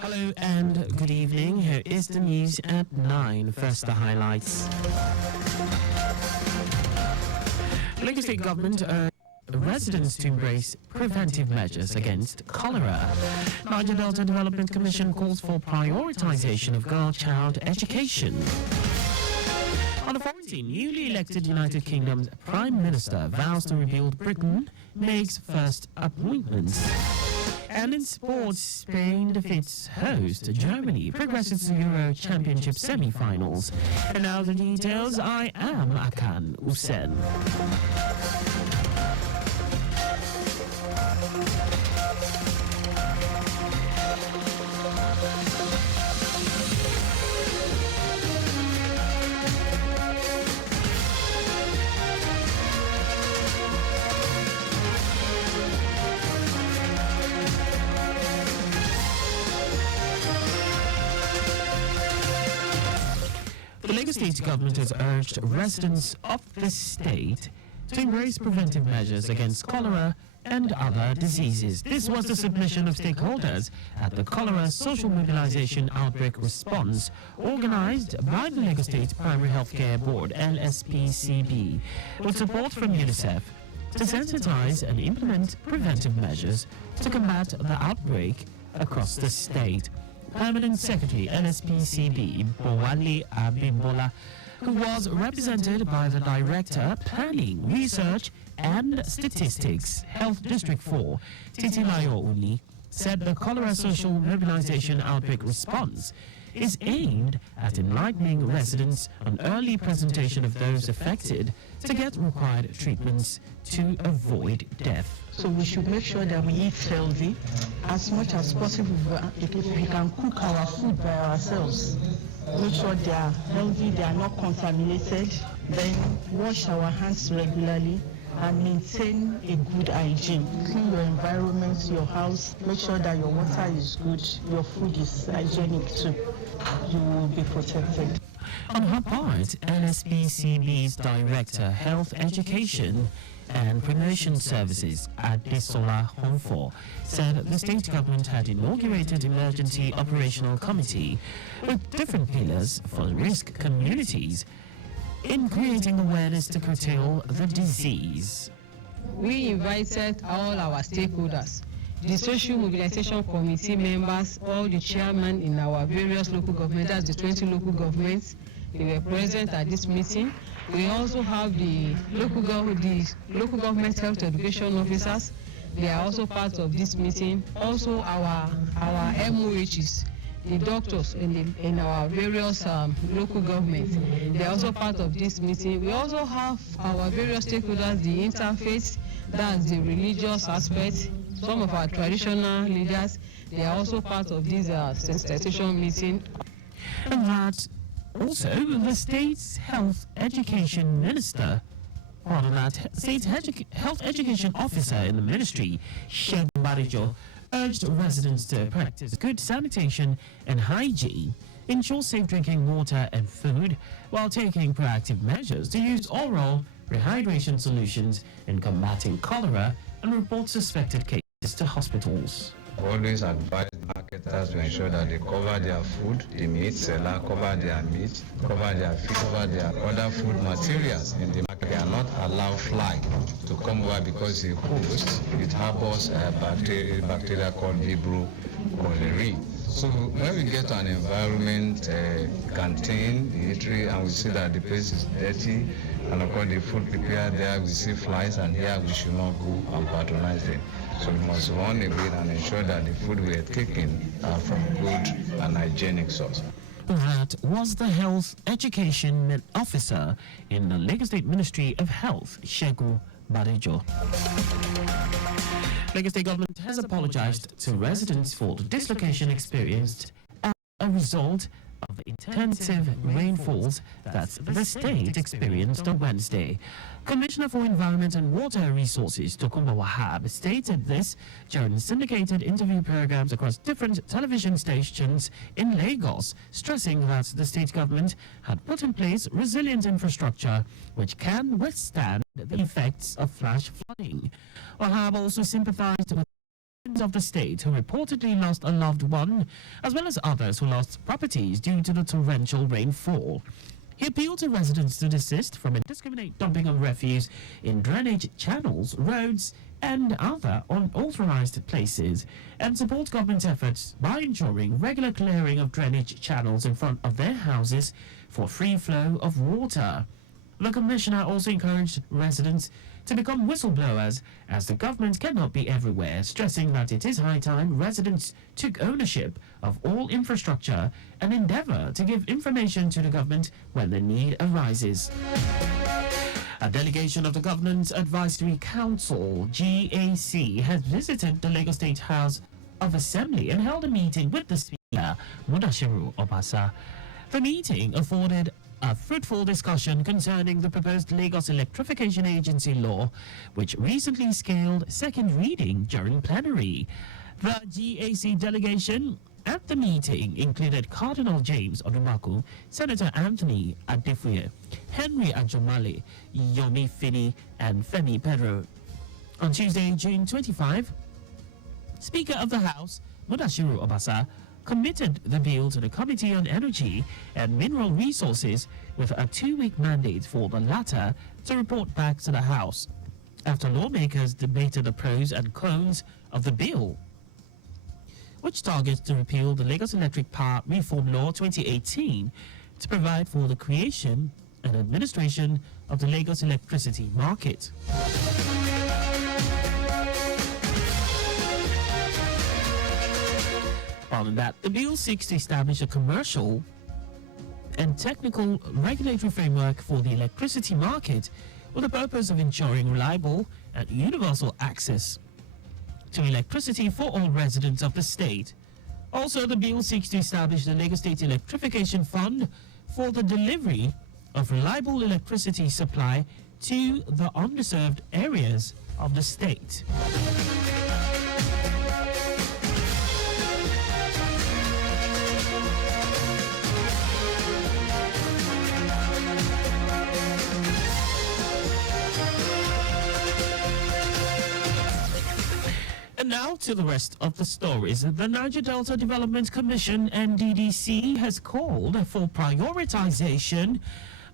Hello and good evening. Here is the news at 9. First, the highlights. The Lagos State government urged residents to embrace preventive measures against cholera. Niger Delta Development Commission calls for prioritization of girl-child education. On the 14th, newly elected United Kingdom's Prime Minister vows to rebuild Britain, makes first appointments. And in sports, Spain defeats host Germany, progresses to Euro Championship semi-finals. And now the details. I am Akan Usen. The Lagos State government has urged residents of the state to embrace preventive measures against cholera and other diseases. This was the submission of stakeholders at the Cholera Social Mobilization Outbreak Response, organized by the Lagos State Primary Healthcare Board, LSPCB, with support from UNICEF, to sensitize and implement preventive measures to combat the outbreak across the state. Permanent Secretary, LSPCB, Bowale Abimbola, who was represented by the Director, Planning, Research and Statistics, Health District 4, Titilayo Uni, said the Cholera Social Mobilization Outbreak Response is aimed at enlightening residents on early presentation of those affected to get required treatments to avoid death. So we should make sure that we eat healthy as much as possible. If we can cook our food by ourselves, make sure they are healthy, they are not contaminated, then wash our hands regularly and maintain a good hygiene. Clean your environment, your house, make sure that your water is good, your food is hygienic too. You will be protected. On her part, LSPCB's Director, Health Education and Promotion Services, Adesola Honfor, said the state government had inaugurated Emergency Operational Committee with different pillars for risk communities in creating awareness to curtail the disease. We invited all our stakeholders, the Social Mobilization Committee members, all the chairmen in our various local governments, that's the 20 local governments. They were present at this meeting. We also have the local government health education officers. They are also part of this meeting. Also our MOHs, the doctors in our various local governments, they are also part of this meeting. We also have our various stakeholders, the interfaith, that's the religious aspect. Some of our traditional leaders, they are also part of this sensitization meeting. And that also the state's health education minister, state's health education officer in the ministry, Shegun Barijo, urged residents to practice good sanitation and hygiene, ensure safe drinking water and food, while taking proactive measures to use oral rehydration solutions in combating cholera and report suspected cases to hospitals. Always advise marketers to ensure that they cover their food, the meat seller, cover their meat, cover their fish, cover their other food materials in the market. They are not allowed fly to come over because the host, it harbors a bacteria called Vibrio cholerae. So when we get to an environment, canteen, the eatery, and we see that the place is dirty, and of course the food prepared there, we see flies, and here we should not go and patronize them. So we must run away and ensure that the food we are taking are from good and hygienic source. That was the health education officer in the Lagos State Ministry of Health, Shegun Barijo. Lagos State government has apologized to residents for the dislocation experienced as a result of the intensive rainfalls that the state experienced on Wednesday. Commissioner for Environment and Water Resources, Tokunbo Wahab, stated this during syndicated interview programs across different television stations in Lagos, stressing that the state government had put in place resilient infrastructure which can withstand the effects of flash flooding. Wahab also sympathized with of the state who reportedly lost a loved one, as well as others who lost properties due to the torrential rainfall. He appealed to residents to desist from indiscriminate dumping of refuse in drainage channels, roads, and other unauthorized places, and support government efforts by ensuring regular clearing of drainage channels in front of their houses for free flow of water. The commissioner also encouraged residents to become whistleblowers, as the government cannot be everywhere, stressing that it is high time residents took ownership of all infrastructure and endeavor to give information to the government when the need arises. A delegation of the Government Advisory Council, GAC, has visited the Lagos State House of Assembly and held a meeting with the Speaker, Mudashiru Obasa. The meeting afforded a fruitful discussion concerning the proposed Lagos Electrification Agency law, which recently scaled second reading during plenary. The GAC delegation at the meeting included Cardinal James Odumaku, Senator Anthony Adefuye, Henry Ajomale, Yomi Fini, and Femi Pedro. On Tuesday, June 25, Speaker of the House, Mudashiru Obasa, committed the bill to the Committee on Energy and Mineral Resources with a 2-week mandate for the latter to report back to the House after lawmakers debated the pros and cons of the bill, which targets to repeal the Lagos Electric Power Reform Law 2018 to provide for the creation and administration of the Lagos electricity market. Following that, the bill seeks to establish a commercial and technical regulatory framework for the electricity market with the purpose of ensuring reliable and universal access to electricity for all residents of the state. Also, the bill seeks to establish the Lagos State Electrification Fund for the delivery of reliable electricity supply to the underserved areas of the state. And now to the rest of the stories. The Niger Delta Development Commission, NDDC, has called for prioritization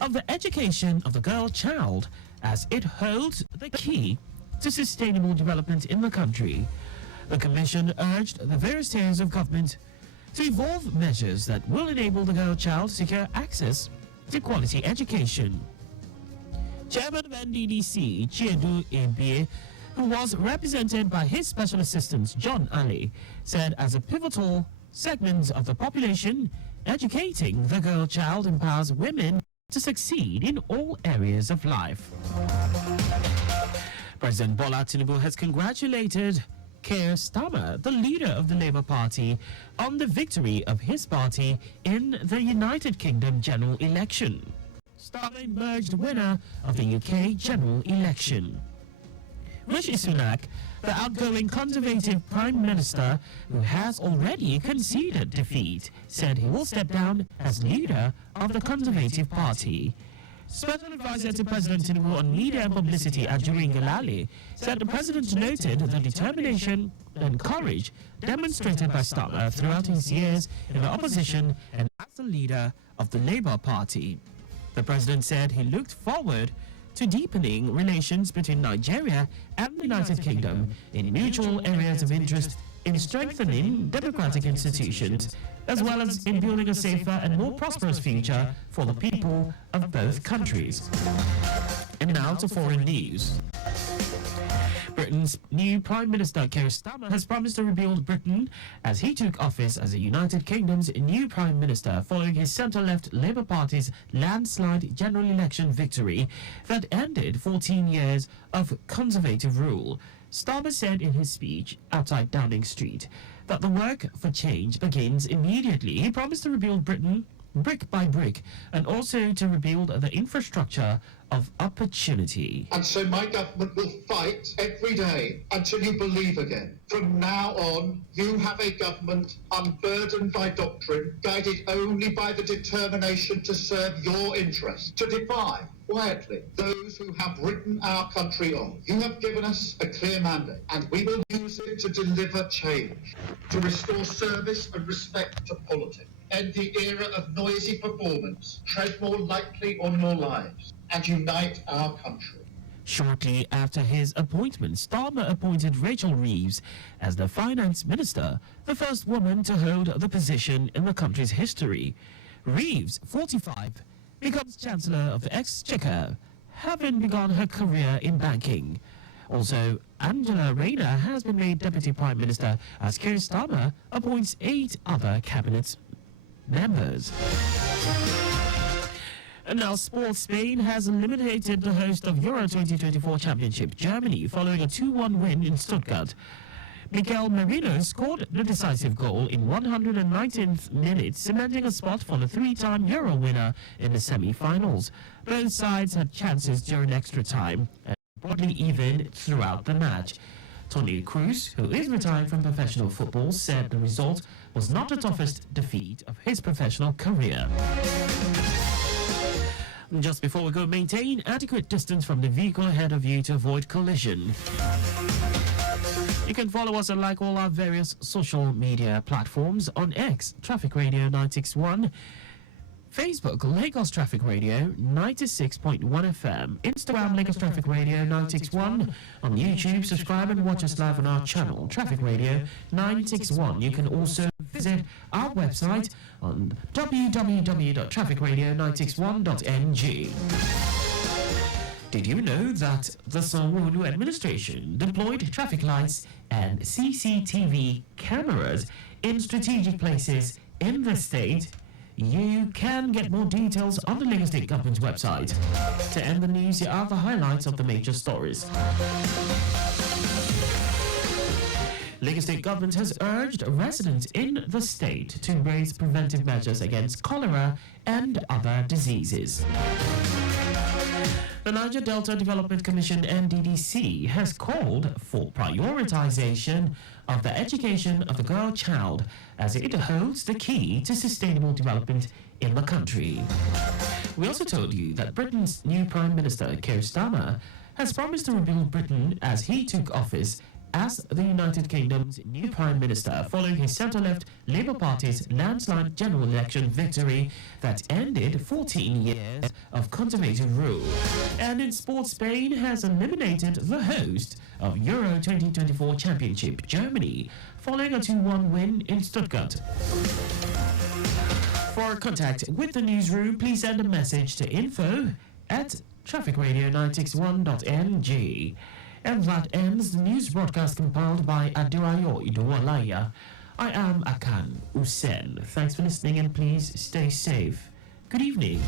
of the education of the girl child as it holds the key to sustainable development in the country. The commission urged the various tiers of government to evolve measures that will enable the girl child to secure access to quality education. Chairman of NDDC, Chiedu Ebie, who was represented by his special assistant, John Ali, said as a pivotal segment of the population, educating the girl child empowers women to succeed in all areas of life. President Bola Tinubu has congratulated Keir Starmer, the leader of the Labour Party, on the victory of his party in the United Kingdom general election. Starmer emerged winner of the UK general election. Rishi Sunak, the outgoing Conservative Prime Minister, who has already conceded defeat, said he will step down as leader of the Conservative Party. Special advisor to President Tinubu on media and publicity, Ajuri Ngelale, said the president noted the determination and courage demonstrated by Starmer throughout his years in the opposition and as the leader of the Labour Party. The president said he looked forward to deepening relations between Nigeria and the United Kingdom in mutual areas of interest in strengthening democratic institutions, as well as in building a safer and more prosperous future for the people of both countries. And now to foreign news. Britain's new Prime Minister Keir Starmer has promised to rebuild Britain as he took office as the United Kingdom's new Prime Minister following his centre-left Labour Party's landslide general election victory that ended 14 years of Conservative rule. Starmer said in his speech outside Downing Street that the work for change begins immediately. He promised to rebuild Britain brick by brick, and also to rebuild the infrastructure of opportunity. And so my government will fight every day until you believe again. From now on, you have a government unburdened by doctrine, guided only by the determination to serve your interests, to defy quietly those who have written our country on. You have given us a clear mandate, and we will use it to deliver change, to restore service and respect to politics, end the era of noisy performance, tread more lightly on your lives, and unite our country. Shortly after his appointment, Starmer appointed Rachel Reeves as the finance minister, the first woman to hold the position in the country's history. Reeves, 45, becomes Chancellor of the Exchequer, having begun her career in banking. Also, Angela Rayner has been made Deputy Prime Minister as Keir Starmer appoints 8 other cabinet members. And now, Sports Spain has eliminated the host of Euro 2024 Championship, Germany, following a 2-1 win in Stuttgart. Mikel Merino scored the decisive goal in 119th minute, cementing a spot for the 3-time Euro winner in the semi-finals. Both sides had chances during extra time and broadly even throughout the match. Toni Kroos, who is retiring from professional football, said the result was not the toughest defeat of his professional career. Just before we go, maintain adequate distance from the vehicle ahead of you to avoid collision. You can follow us and like all our various social media platforms on X, Traffic Radio 961, Facebook, Lagos Traffic Radio 96.1 FM, Instagram, Lagos Traffic Radio 961, on YouTube, subscribe and watch us live on our channel, Traffic Radio 961. You can also visit our website on www.trafficradio961.ng. Did you know that the Sanwo-Olu administration deployed traffic lights and CCTV cameras in strategic places in the state? You can get more details on the Lagos State Government's website. To end the news, here are the highlights of the major stories. Lagos State Government has urged residents in the state to embrace preventive measures against cholera and other diseases. The Niger Delta Development Commission, NDDC, has called for prioritization of the education of the girl child as it holds the key to sustainable development in the country. We also told you that Britain's new Prime Minister, Keir Starmer, has promised to rebuild Britain as he took office as the United Kingdom's new Prime Minister following his centre-left Labour Party's landslide general election victory that ended 14 years of conservative rule. And in sports, Spain has eliminated the host of Euro 2024 Championship, Germany, following a 2-1 win in Stuttgart. For contact with the newsroom, please send a message to info@trafficradio961.ng. And that ends the news broadcast compiled by Adirayo Idowalaya. I am Akan Usen. Thanks for listening and please stay safe. Good evening.